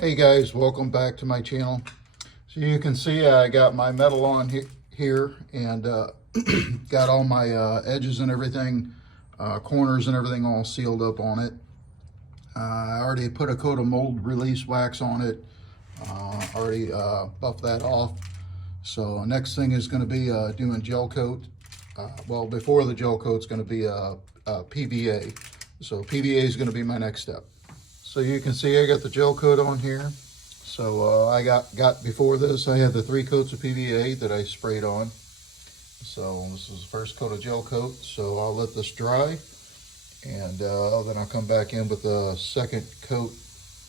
Hey guys, welcome back to my channel. So you can see I got my metal on here and got all my edges and everything, corners and everything all sealed up on it. I already put a coat of mold release wax on it, already buffed that off. So next thing is going to be doing gel coat. Well, before the gel coat is going to be PVA. So PVA is going to be my next step. So you can see I got the gel coat on here. So I got before this, I had the 3 coats of PVA that I sprayed on. So this is the first coat of gel coat. So I'll let this dry, and then I'll come back in with the second coat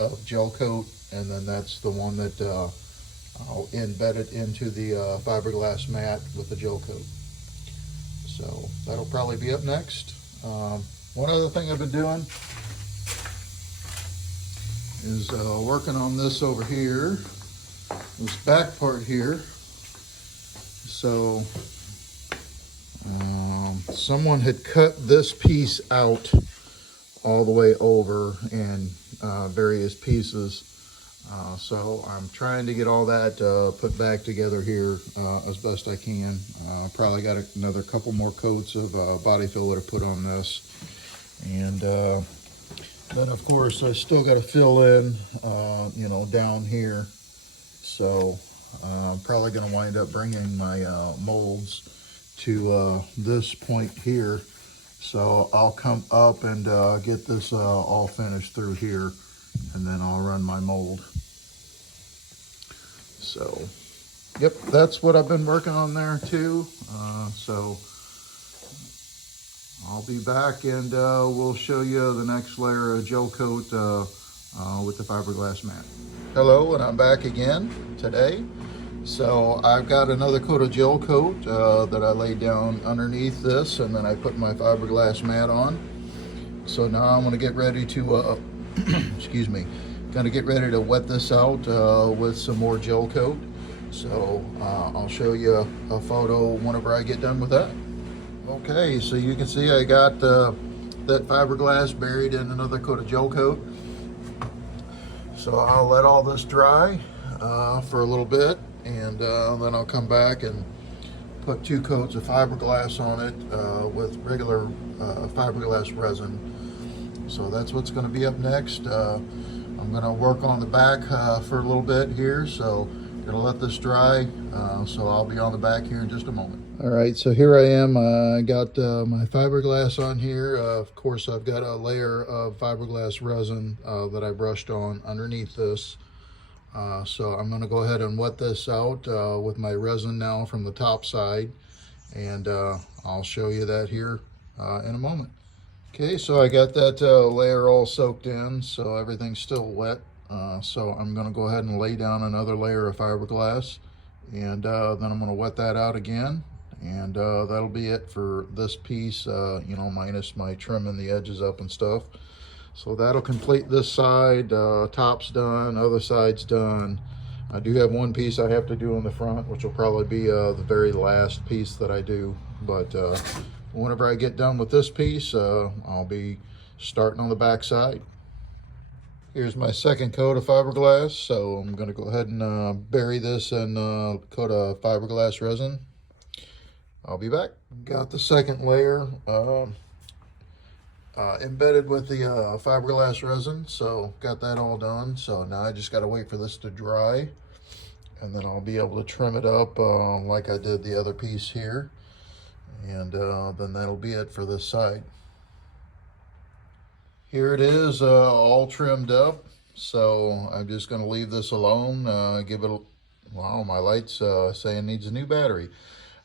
of gel coat, and then that's the one that I'll embed it into the fiberglass mat with the gel coat. So that'll probably be up next. One other thing I've been doing is working on this over here, this back part here. So someone had cut this piece out all the way over in various pieces. So I'm trying to get all that put back together here as best I can. Probably got another couple more coats of body filler to put on this. And then of course I still got to fill in, down here. So I'm probably going to wind up bringing my molds to this point here. So I'll come up and get this all finished through here, and then I'll run my mold. So, yep, that's what I've been working on there too. So I'll be back and we'll show you the next layer of gel coat with the fiberglass mat. Hello, and I'm back again today. So I've got another coat of gel coat that I laid down underneath this, and then I put my fiberglass mat on. So now I'm going to get ready to, excuse me, going to get ready to wet this out with some more gel coat. So I'll show you a photo whenever I get done with that. Okay, so you can see I got that fiberglass buried in another coat of gel coat. So I'll let all this dry for a little bit, and then I'll come back and put 2 coats of fiberglass on it with regular fiberglass resin. So that's what's going to be up next. I'm going to work on the back for a little bit here, so gonna let this dry. So I'll be on the back here in just a moment. All right, so here I am. I got my fiberglass on here. Of course, I've got a layer of fiberglass resin that I brushed on underneath this. So I'm going to go ahead and wet this out with my resin now from the top side, and I'll show you that here in a moment. Okay, so I got that layer all soaked in, so everything's still wet. So I'm going to go ahead and lay down another layer of fiberglass, and then I'm going to wet that out again, and that'll be it for this piece, minus my trimming the edges up and stuff. So that'll complete this side. Top's done, other side's done. I do have one piece I have to do in the front, which will probably be the very last piece that I do. But whenever I get done with this piece, I'll be starting on the back side. Here's my second coat of fiberglass. So I'm going to go ahead and bury this in a coat of fiberglass resin. I'll be back. Got the second layer embedded with the fiberglass resin, so got that all done. So now I just got to wait for this to dry, and then I'll be able to trim it up like I did the other piece here, and then that'll be it for this side. Here it is, all trimmed up. So I'm just going to leave this alone. Give it a, wow, my light's saying it needs a new battery.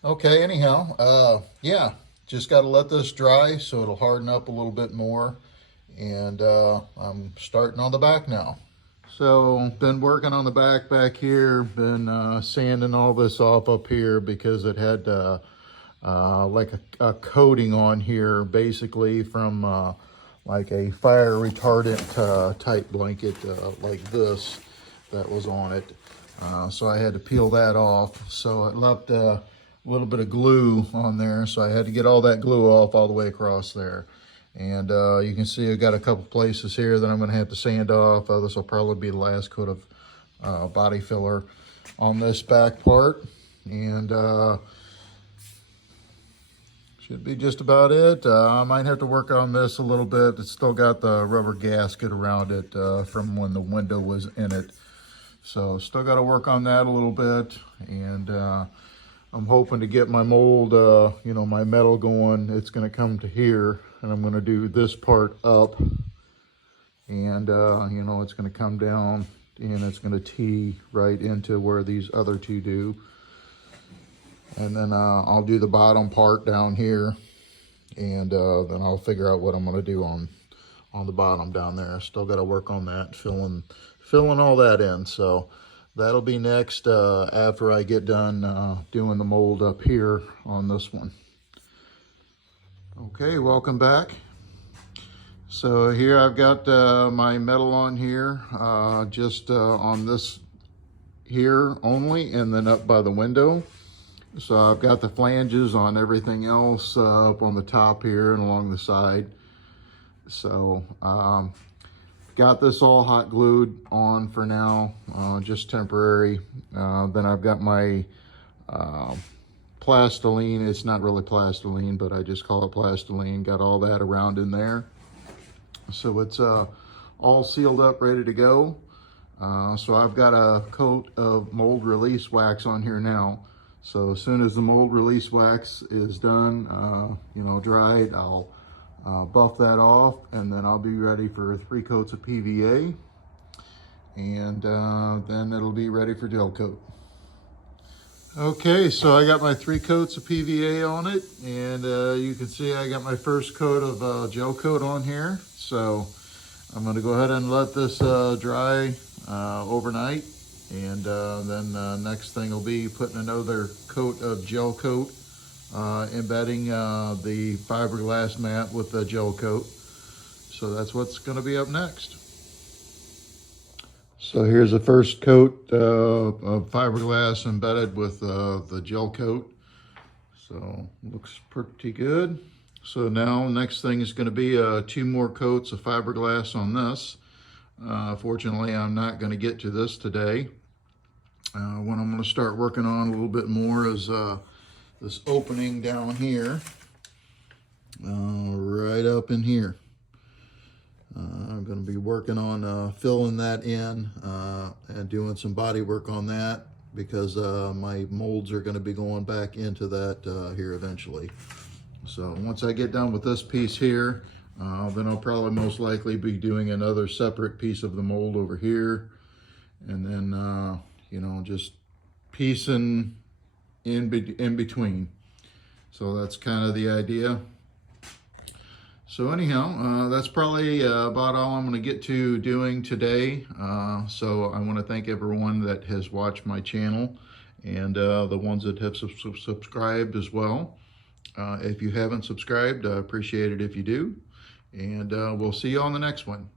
Okay, anyhow, yeah, just got to let this dry so it'll harden up a little bit more. And I'm starting on the back now. So been working on the back here, been sanding all this off up here because it had like a coating on here, basically from like a fire retardant type blanket like this that was on it. So I had to peel that off. So it left a little bit of glue on there, so I had to get all that glue off all the way across there. And you can see I've got a couple places here that I'm going to have to sand off. This will probably be the last coat of body filler on this back part. And should be just about it. I might have to work on this a little bit. It's still got the rubber gasket around it from when the window was in it. So still got to work on that a little bit. And I'm hoping to get my mold, you know, my metal going. It's going to come to here, and I'm going to do this part up. And, you know, it's going to come down, and it's going to tee right into where these other two do. And then I'll do the bottom part down here, and then I'll figure out what I'm going to do on the bottom down there. Still got to work on that, filling all that in. So that'll be next after I get done doing the mold up here on this one. Okay, welcome back. So here I've got my metal on here, just on this here only, and then up by the window. So I've got the flanges on everything else up on the top here and along the side. So got this all hot glued on for now, just temporary. Then I've got my plastiline. It's not really plastiline, but I just call it plastiline. Got all that around in there. So it's all sealed up, ready to go. So I've got a coat of mold release wax on here now. So as soon as the mold release wax is done, you know, dried, I'll buff that off, and then I'll be ready for 3 coats of PVA, and then it'll be ready for gel coat. Okay, so I got my 3 coats of PVA on it, and you can see I got my first coat of gel coat on here. So I'm going to go ahead and let this dry overnight. And then next thing will be putting another coat of gel coat, embedding the fiberglass mat with the gel coat. So that's what's going to be up next. So here's the first coat of fiberglass embedded with the gel coat. So looks pretty good. So now next thing is going to be 2 more coats of fiberglass on this. Fortunately, I'm not going to get to this today. What I'm going to start working on a little bit more is this opening down here, right up in here. I'm going to be working on filling that in and doing some body work on that, because my molds are going to be going back into that here eventually. So once I get done with this piece here, then I'll probably most likely be doing another separate piece of the mold over here, and then you know, just piecing in between. So that's kind of the idea. So anyhow, that's probably about all I'm going to get to doing today. So I want to thank everyone that has watched my channel, and the ones that have subscribed as well. If you haven't subscribed, I appreciate it if you do. And we'll see you on the next one.